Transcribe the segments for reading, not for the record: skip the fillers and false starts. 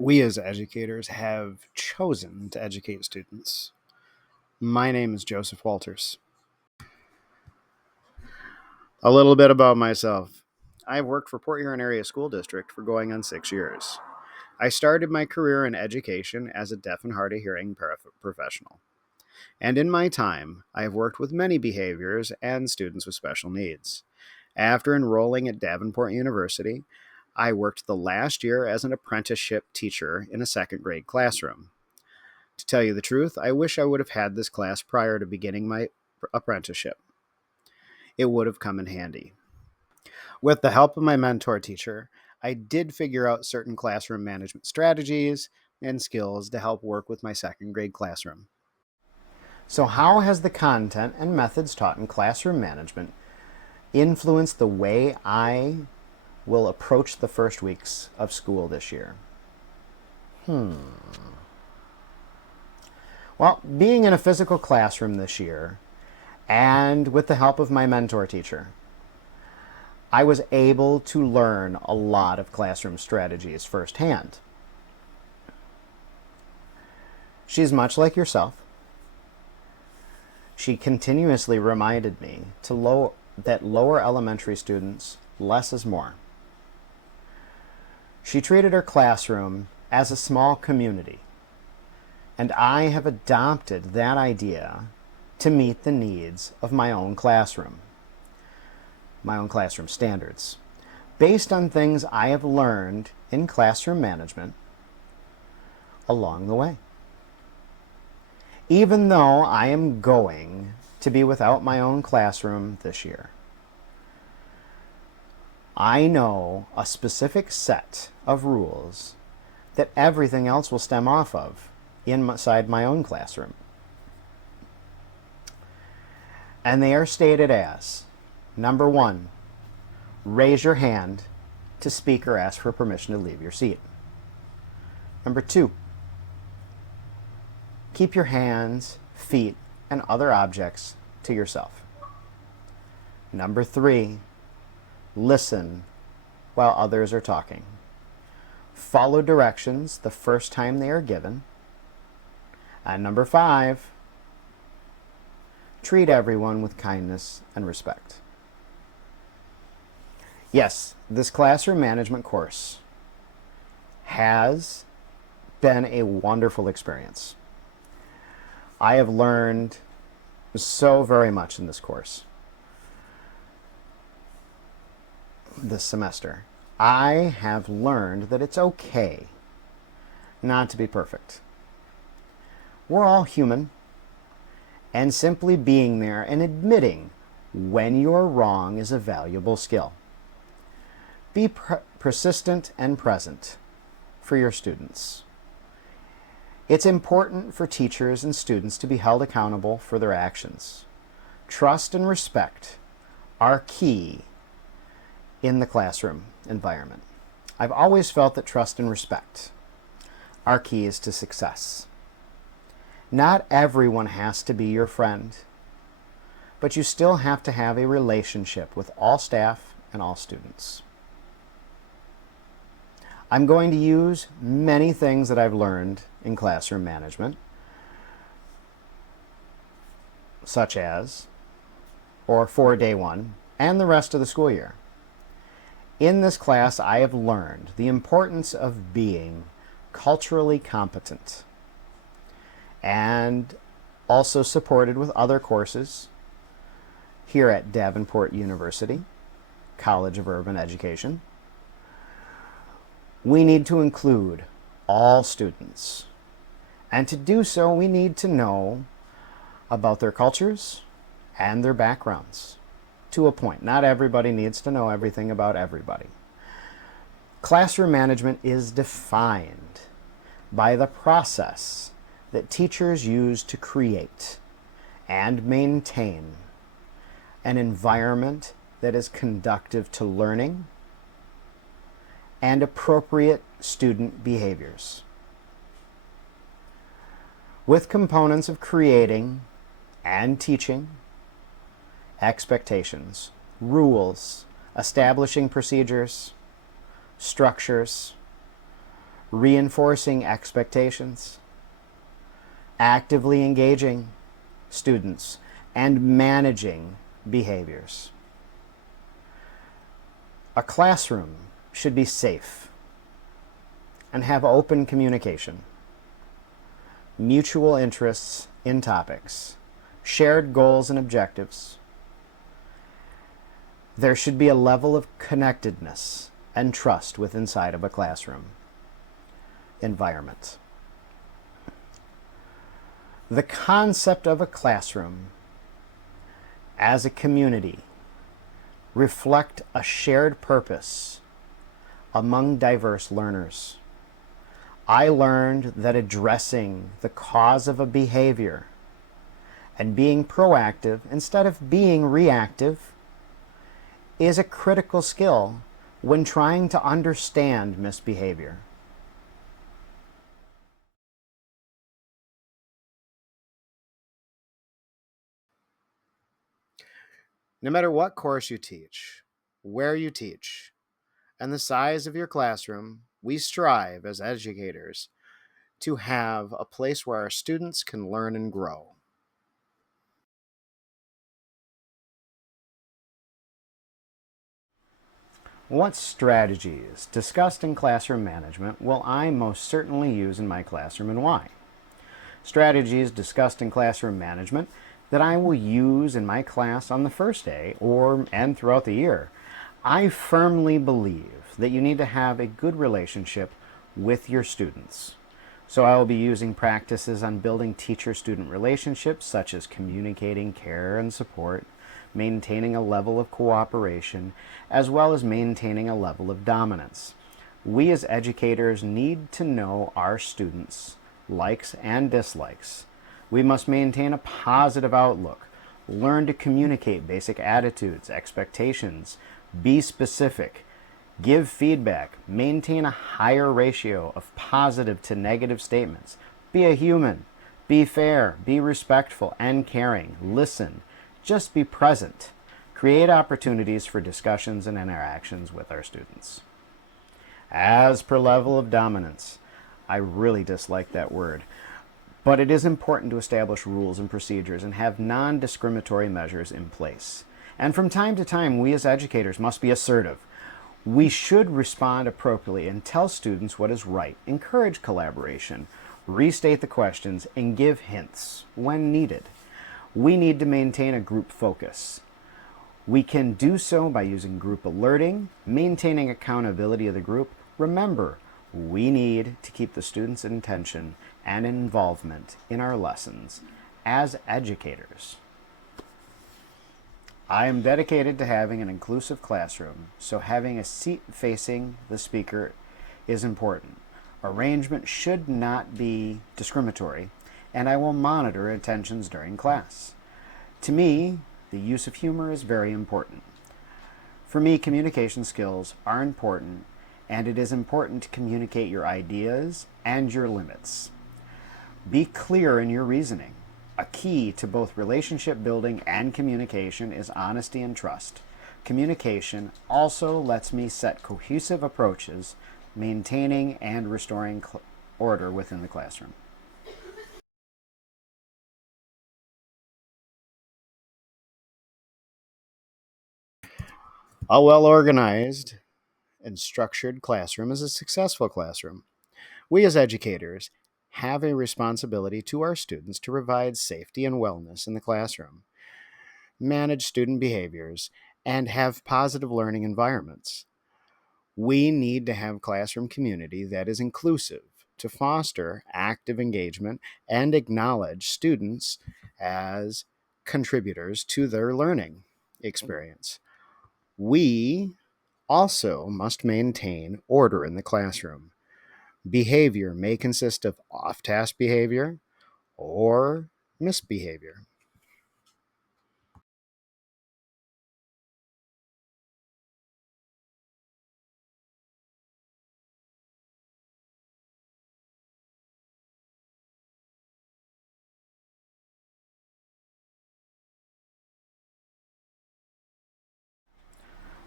We as educators have chosen to educate students. My name is Joseph Walters. A little bit about myself. I've worked for Port Huron Area School District for going on 6 years. I started my career in education as a deaf and hard of hearing professional. And in my time, I have worked with many behaviors and students with special needs. After enrolling at Davenport University, I worked the last year as an apprenticeship teacher in a second grade classroom. To tell you the truth, I wish I would have had this class prior to beginning my apprenticeship. It would have come in handy. With the help of my mentor teacher, I did figure out certain classroom management strategies and skills to help work with my second grade classroom. So, how has the content and methods taught in classroom management influenced the way I will approach the first weeks of school this year? Well, being in a physical classroom this year, and with the help of my mentor teacher, I was able to learn a lot of classroom strategies firsthand. She's much like yourself. She continuously reminded me that lower elementary students, less is more. She treated her classroom as a small community, and I have adopted that idea to meet the needs of my own classroom standards, based on things I have learned in classroom management along the way. Even though I am going to be without my own classroom this year, I know a specific set of rules that everything else will stem off of inside my own classroom. And they are stated as: number 1, raise your hand to speak or ask for permission to leave your seat. Number 2, keep your hands, feet, and other objects to yourself. Number 3, listen while others are talking. Follow directions the first time they are given. And number 5, treat everyone with kindness and respect. Yes, this classroom management course has been a wonderful experience. I have learned so very much in this course this semester. I have learned that it's okay not to be perfect. We're all human, and simply being there and admitting when you're wrong is a valuable skill. Be persistent and present for your students. It's important for teachers and students to be held accountable for their actions. Trust and respect are key in the classroom environment. I've always felt that trust and respect are keys to success. Not everyone has to be your friend, but you still have to have a relationship with all staff and all students. I'm going to use many things that I've learned in classroom management, such as, or for day 1, and the rest of the school year. In this class, I have learned the importance of being culturally competent, and also supported with other courses here at Davenport University, College of Urban Education. We need to include all students, and to do so, we need to know about their cultures and their backgrounds. To a point. Not everybody needs to know everything about everybody. Classroom management is defined by the process that teachers use to create and maintain an environment that is conducive to learning and appropriate student behaviors, with components of creating and teaching expectations, rules, establishing procedures, structures, reinforcing expectations, actively engaging students, and managing behaviors. A classroom should be safe and have open communication, mutual interests in topics, shared goals and objectives. There should be a level of connectedness and trust within inside of a classroom environment. The concept of a classroom as a community reflect a shared purpose among diverse learners. I learned that addressing the cause of a behavior and being proactive instead of being reactive is a critical skill when trying to understand misbehavior. No matter what course you teach, where you teach, and the size of your classroom, we strive as educators to have a place where our students can learn and grow. What strategies discussed in classroom management will I most certainly use in my classroom, and why? Strategies discussed in classroom management that I will use in my class on the first day and throughout the year. I firmly believe that you need to have a good relationship with your students. So I will be using practices on building teacher-student relationships, such as communicating care and support, maintaining a level of cooperation, as well as maintaining a level of dominance. We as educators need to know our students' likes and dislikes. We must maintain a positive outlook, learn to communicate basic attitudes, expectations, be specific, give feedback, maintain a higher ratio of positive to negative statements, be a human, be fair, be respectful and caring, listen, just be present, create opportunities for discussions and interactions with our students. As per level of dominance, I really dislike that word, but it is important to establish rules and procedures and have non-discriminatory measures in place. And from time to time, we as educators must be assertive. We should respond appropriately and tell students what is right, encourage collaboration, restate the questions, and give hints when needed. We need to maintain a group focus. We can do so by using group alerting, maintaining accountability of the group. Remember, we need to keep the students' attention and involvement in our lessons as educators. I am dedicated to having an inclusive classroom, so having a seat facing the speaker is important. Arrangement should not be discriminatory, and I will monitor attentions during class. To me, the use of humor is very important. For me, communication skills are important, and it is important to communicate your ideas and your limits. Be clear in your reasoning. A key to both relationship building and communication is honesty and trust. Communication also lets me set cohesive approaches, maintaining and restoring order within the classroom. A well-organized and structured classroom is a successful classroom. We as educators have a responsibility to our students to provide safety and wellness in the classroom, manage student behaviors, and have positive learning environments. We need to have classroom community that is inclusive to foster active engagement and acknowledge students as contributors to their learning experience. We also must maintain order in the classroom. Behavior may consist of off task behavior or misbehavior.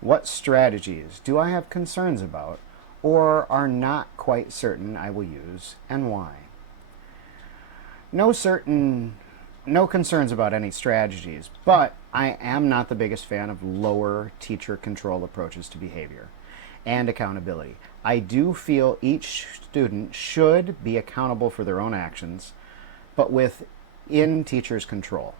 What strategies do I have concerns about or are not quite certain I will use, and why? No certain no concerns about any strategies, but I am not the biggest fan of lower teacher control approaches to behavior and accountability. I do feel each student should be accountable for their own actions, but within teachers' control.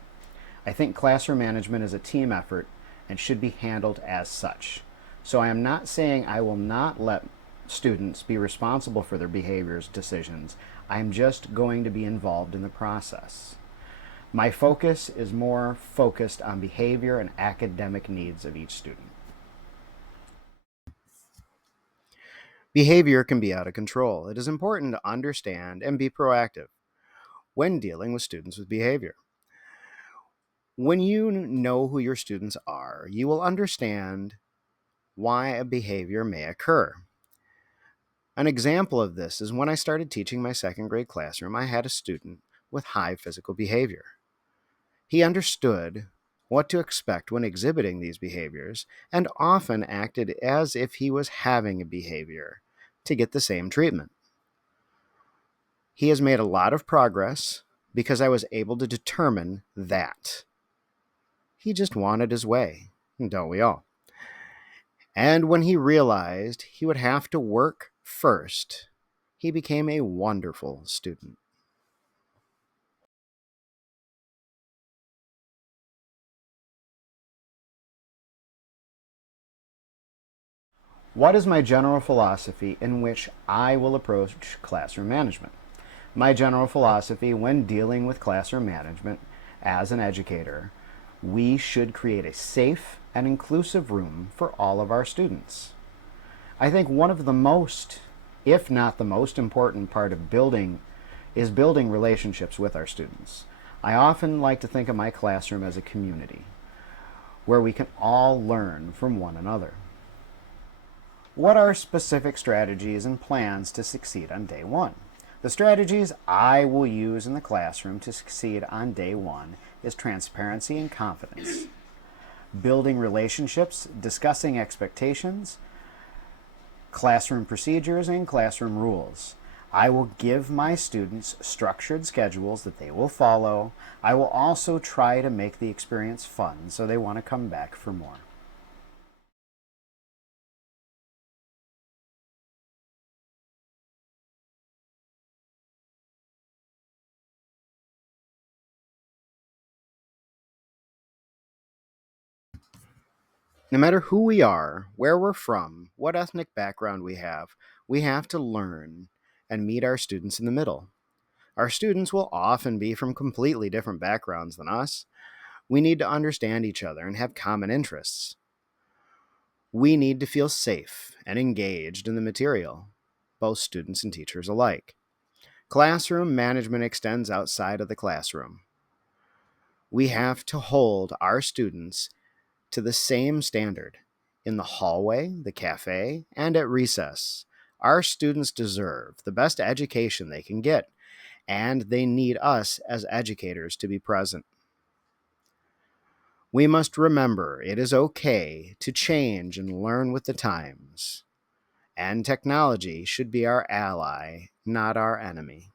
I think classroom management is a team effort and should be handled as such. So I am not saying I will not let students be responsible for their behaviors decisions. I'm just going to be involved in the process. My focus is more focused on behavior and academic needs of each student. Behavior can be out of control. It is important to understand and be proactive when dealing with students with behavior. When you know who your students are, you will understand why a behavior may occur. An example of this is when I started teaching my second grade classroom, I had a student with high physical behavior. He understood what to expect when exhibiting these behaviors and often acted as if he was having a behavior to get the same treatment. He has made a lot of progress because I was able to determine that. He just wanted his way, don't we all? And when he realized he would have to work first, he became a wonderful student. What is my general philosophy in which I will approach classroom management? My general philosophy when dealing with classroom management as an educator, we should create a safe and inclusive room for all of our students. I think one of the most, if not the most important part of building is building relationships with our students. I often like to think of my classroom as a community where we can all learn from one another. What are specific strategies and plans to succeed on day one? The strategies I will use in the classroom to succeed on day one is transparency and confidence, building relationships, discussing expectations, classroom procedures, and classroom rules. I will give my students structured schedules that they will follow. I will also try to make the experience fun so they want to come back for more. No matter who we are, where we're from, what ethnic background we have to learn and meet our students in the middle. Our students will often be from completely different backgrounds than us. We need to understand each other and have common interests. We need to feel safe and engaged in the material, both students and teachers alike. Classroom management extends outside of the classroom. We have to hold our students to the same standard in the hallway, the cafe, and at recess. Our students deserve the best education they can get, and they need us as educators to be present. We must remember it is okay to change and learn with the times, and technology should be our ally, not our enemy.